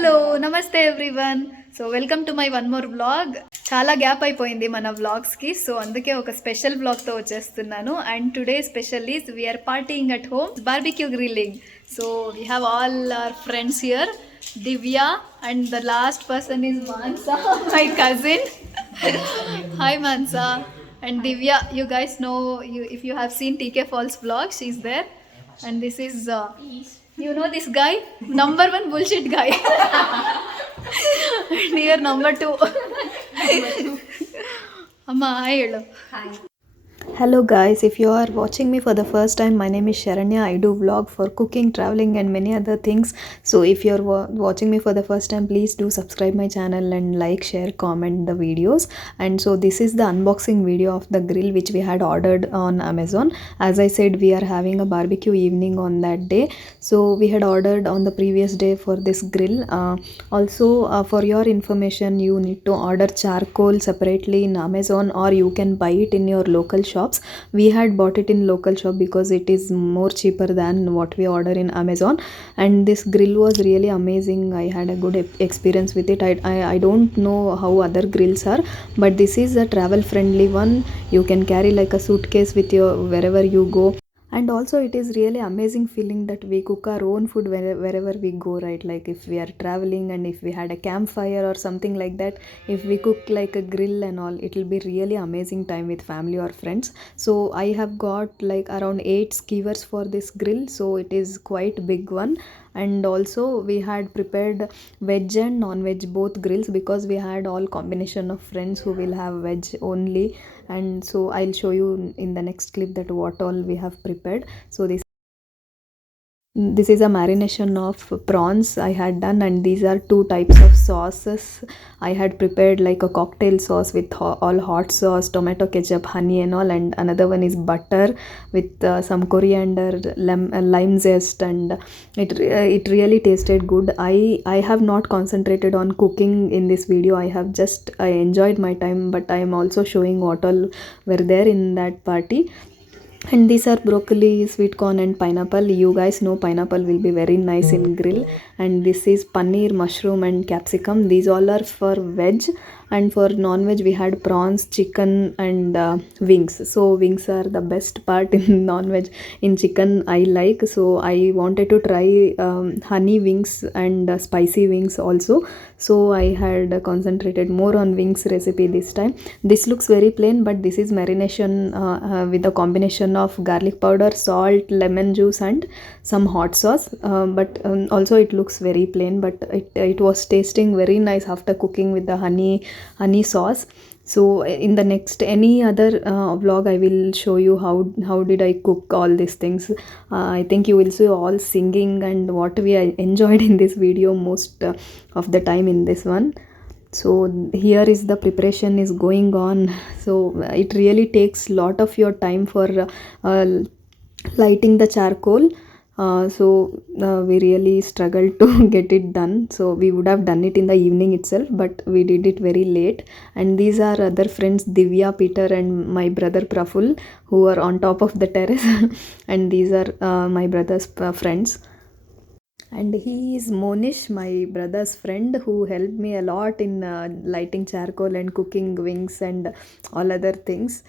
Hello namaste everyone. So welcome to my one more vlog. చాలా gap అయిపోయింది మన వ్లాగ్స్కి, సో అందుకే ఒక స్పెషల్ వ్లాగ్తో వచ్చేస్తున్నాను. And today special is we are partying at home, barbecue grilling. So we have all our friends here, Divya and the last person is Mansa, my cousin. Hi Mansa and Divya. You guys know, if you have seen TK Falls vlog, she's there. And this is you know this guy, number one bullshit guy. And here number two. Amma hi hello. Hi. Hello guys, if you are watching me for the first time, my name is Sharanya. I do vlog for cooking, traveling and many other things. So if you are watching me for the first time, please do subscribe my channel and like, share, comment the videos. And so this is the unboxing video of the grill which we had ordered on Amazon. As I said, we are having a barbecue evening on that day, so we had ordered on the previous day for this grill. Also for your information, you need to order charcoal separately in Amazon, or you can buy it in your local shops. We had bought it in local shop because it is more cheaper than what we order in Amazon. And this grill was really amazing. I had a good experience with it. I don't know how other grills are, but this is a travel friendly one. You can carry like a suitcase with you wherever you go. And also it is really amazing feeling that we cook our own food wherever we go, right? Like if we are traveling and if we had a campfire or something like that, if we cook like a grill and all, it will be really amazing time with family or friends. So I have got like around 8 skewers for this grill, so it is quite big one. And also we had prepared veg and non-veg both grills, because we had all combination of friends who will have veg only. And so I'll show you in the next clip that what all we have prepared. So this is a marination of prawns I had done, and these are 2 types of sauces. I had prepared like a cocktail sauce with all hot sauce, tomato ketchup, honey and all, and another one is butter with some coriander, lime zest, and it really tasted good. I have not concentrated on cooking in this video. I enjoyed my time, but I am also showing what all were there in that party. And these are broccoli, sweet corn and pineapple. You guys know pineapple will be very nice in grill. And this is paneer, mushroom and capsicum. These all are for veg. And for non-veg we had prawns, chicken and wings. So wings are the best part in non-veg. In chicken I like, so I wanted to try honey wings and spicy wings also. So I had concentrated more on wings recipe this time. This looks very plain, but this is marination with a combination of garlic powder, salt, lemon juice and some hot sauce. But also it looks very plain, but it was tasting very nice after cooking with the honey sauce. So in the next any other vlog I will show you how did I cook all these things. I think you will see all singing and what we enjoyed in this video most of the time in this one. So here is the preparation is going on. So it really takes lot of your time for lighting the charcoal. So we really struggled to get it done. So we would have done it in the evening itself, but we did it very late. And these are other friends, Divya, Peter and my brother Praful, who are on top of the terrace. And these are my brother's friends. And he is Monish, my brother's friend, who helped me a lot in lighting charcoal and cooking wings and all other things.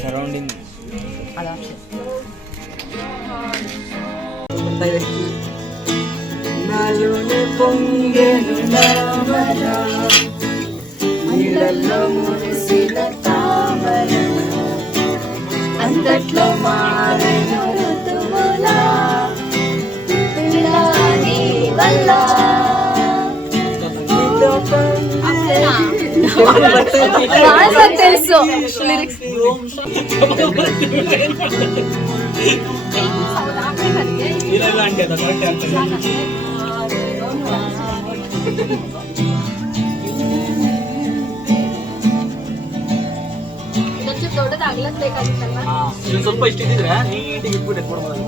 Surrounding నాలోనే పొంగెను నామర నీళ్ళల్లో మురిసిన తామర అంతట్లో మారెను ఋతువులా పిల్లని వల్ల తెలుసు lyrics ఇలా అంటే ಸ್ವಲ್ಪ ಇಷ್ಟಿದ್ರೆ ನೀಟಿಗೆ ಇಟ್ಬಿಟ್ಟು ಎತ್ಕೊಡ್ಬೋದು.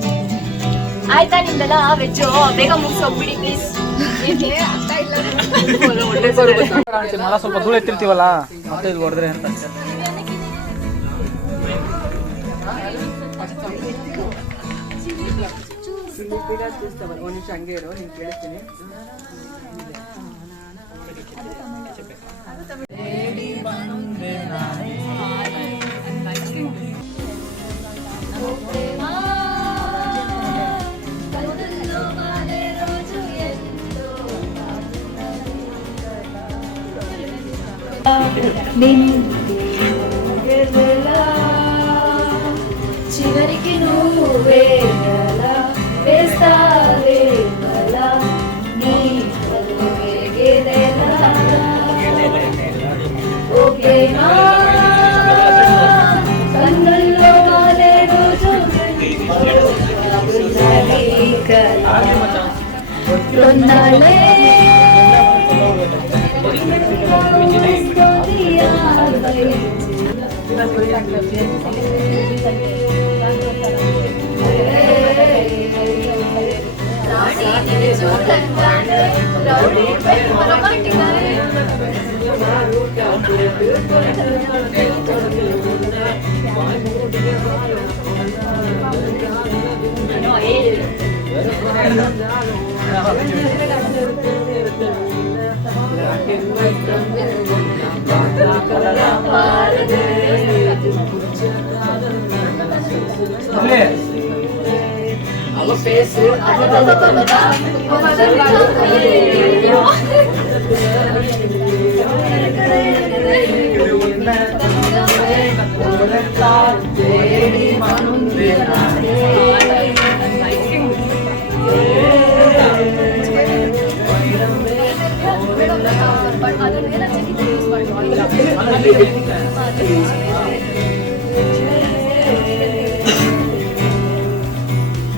ಆಯ್ತಾ ನಿಮ್ದೆಲ್ಲ ವೆಜ್ಜು ಬೇಗ ಮುಗಿಸೋಗ್ಬಿಡಿ ಪ್ಲೀಸ್. ಮಳ ಸ್ವಲ್ಪ ಧೂಳು ಎತ್ತಿರ್ತೀವಲ್ಲ ಮತ್ತೆ ಇದು ಹೊಡೆದ್ರೆ ಅಂತ చూస్తాను ఓ నిమిషం అంగేరు నేను ಕೇಳಿಸ್ತೀನಿ చివరికి నువ్వే వేస్తావే కలా నీ వెలిగేదెలా ఓకేనా కన్నుల్లో వాలే రోజు కొన్నాళ్ళే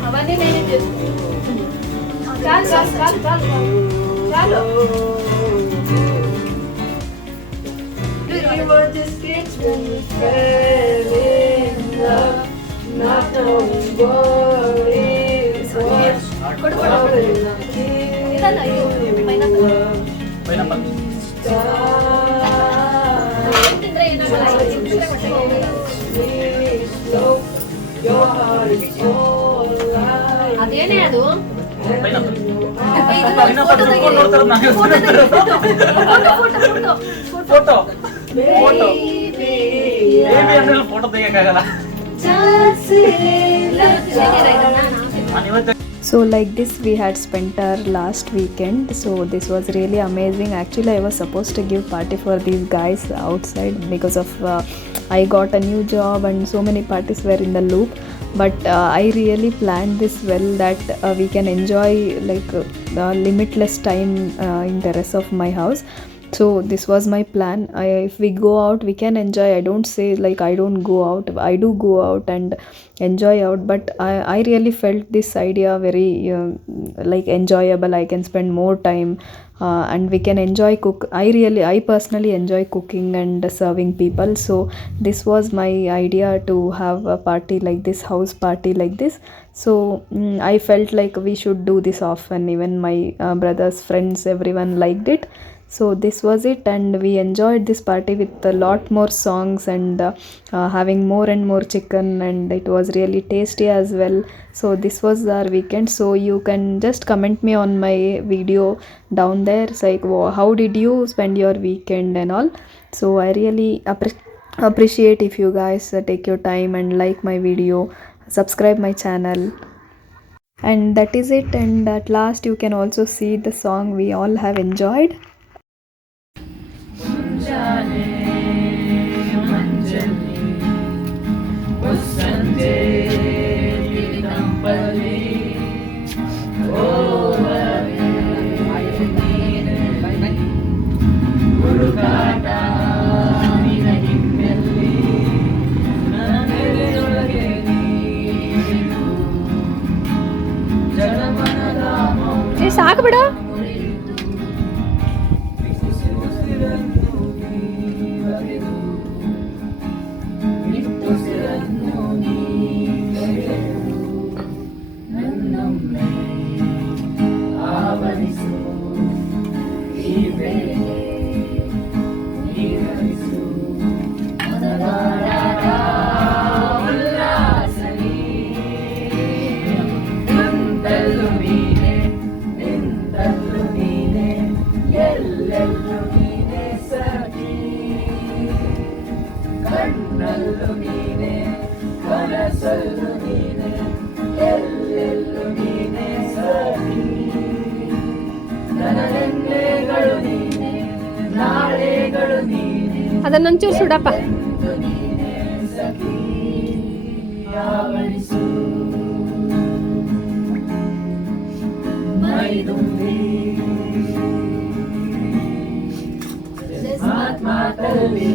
అవన్నీ నేనే చేస్తాను. చాలు We were just kids when we fell in love, not knowing what it was. అదేనే అది ಫೋಟೋ ಫೋಟೋ ತೆಗಿಯಕ್ಕಾಗಲ್ಲ. So like this we had spent our last weekend, so this was really amazing. Actually I was supposed to give party for these guys outside because of I got a new job and so many parties were in the loop, but I really planned this well that we can enjoy like limitless time in the rest of my house. So this was my plan. If we go out we can enjoy. I don't say like I don't go out, I do go out and enjoy out, but I really felt this idea very like enjoyable. I can spend more time and we can enjoy cook. I personally enjoy cooking and serving people, so this was my idea to have a party like this, house party like this. So I felt like we should do this often. Even my brothers, friends, everyone liked it. So this was it, and we enjoyed this party with a lot more songs and having more and more chicken, and it was really tasty as well. So this was our weekend. So you can just comment me on my video down there. It's like, how did you spend your weekend and all. So I really appreciate if you guys take your time and like my video, subscribe my channel. And that is it, and at last you can also see the song we all have enjoyed. ಸಾಕು ಬಿಡ. ಊನಲ್ಲು ನೀನೆ ಕನಸಲ್ಲು ನೀನೆ ಎಲ್ಲೆಲ್ಲೂ ನೀನೆ ಸಖಿ ನನ್ನೆನ್ನೆಗಳು ನೀನೆ ನಾಳೆಗಳು ನೀನೆ ಅದನ್ನೊಂಚೂರು ಸುಡಪ್ಪ. ಎಂದು ನೀನೆ ಸಖಿ ಆವರಿಸು ಮೈದುಂಬಿ ಮಾತಲ್ಲಿ